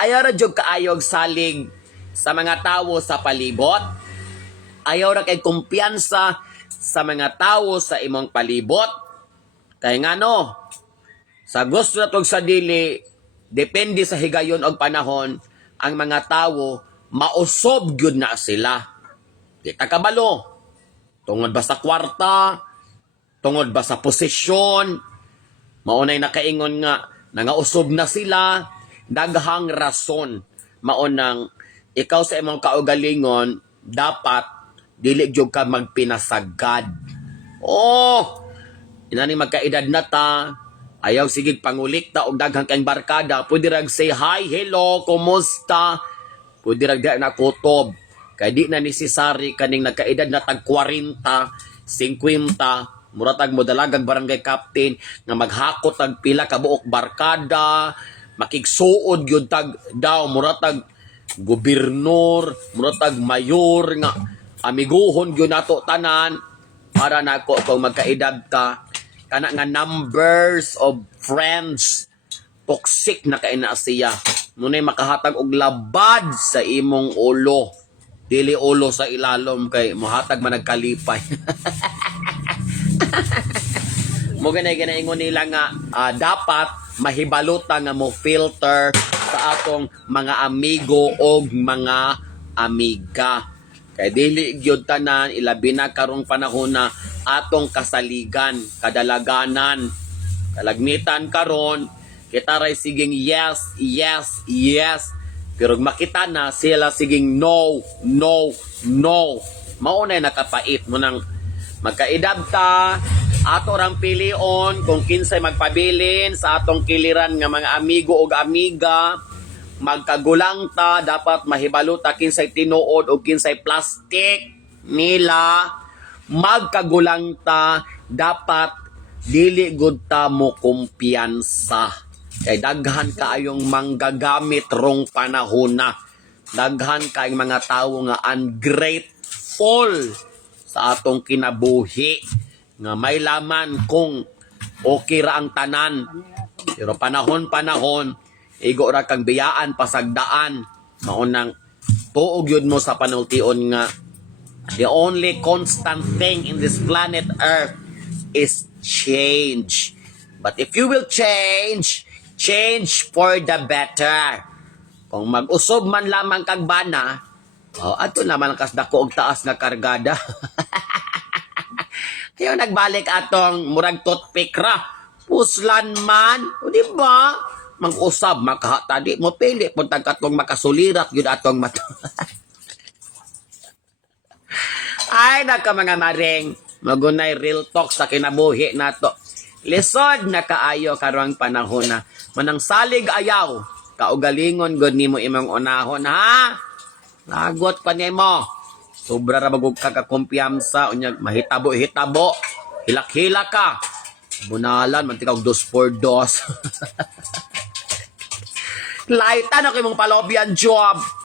Ayaw ra jud kaayog salig sa mga tawo sa palibot. Ayaw ra kay kumpiyansa sa mga tawo sa imong palibot. Kay ngano, sa gusto natog sa dili, depende sa higayon og panahon, ang mga tawo mausob gyud na sila. Di ta kabalo. Tungod ba sa kwarta, tungod ba sa posisyon, maunay nakaingon nga nangausob na sila, daghang rason maunang ikaw sa imong kaugalingon dapat dili jud ka magpinasagad. Oh, inani magkaedad na ta, ayaw sigig pangulikta og daghang kang barkada, pwede rag say hi, hello, kumusta? Pwede rag di na kutob. Kay di na necessary kaning nagkaedad na tag 40, 50, muratag mo dalagang barangay captain nga maghakot tag pila ka buok barkada, makigsuod gyud tag daw muratag gobernador, muratag mayor nga amiguhon gyud nato tanan para nako kung magkaedad ka kana nga numbers of friends toxic na kay na siya nunay makahatag og labad sa imong ulo, dili ulo sa ilalom kay mohatag man nagkalipay. Mo ganay ingon nila nga dapat mahibaluta nga mo filter sa atong mga amigo o mga amiga. Kay dili gyud tanan ilabi na karong panahon na atong kasaligan, kadalaganan, kalagmitan karon kita ray siging yes, yes, yes. Pero makita na sila siging no, no, no. Maunay nakapait mo nang magkaedad ta, ato rang pilion kung kinsay magpabilin sa atong kiliran nga mga amigo o amiga. Magkagulang ta, dapat mahibaluta kinsay tinuod o kinsay plastic nila. Magkagulang ta, dapat dili gud ta mo kumpiyansa. Kay daghan kaayong manggagamit rong panahon na. Daghan kaayong mga tawo nga ungrateful sa atong kinabuhi nga may laman kung okay ra ang tanan. Pero panahon igo ra kang biyaan pasagdaan maunang tuog yun mo sa panultion nga the only constant thing in this planet Earth is change. But if you will change for the better. Kung mag-usob man lamang kag bana, ato naman kas dako og taas nga kargada. Ayaw nagbalik atong murag toothpick ra. Puslan man, o di ba? Mang-usab makahatadi mo pili pud tagkatong makasulirat gyud atong mata. Ay naka mga maring, magunay real talk sa kinabuhi nato. Lisod na kaayo karong panahon na manang salig ayaw kaugalingon gud nimo imong unahon ha. Lagot pa nimo. Sobra ra bagog kakakumpiyansa unya mahitabo-hitabo. Hilak-hilak ka. Bunalan man tikaw 2 por 2. Laitan ako imong palobyan job.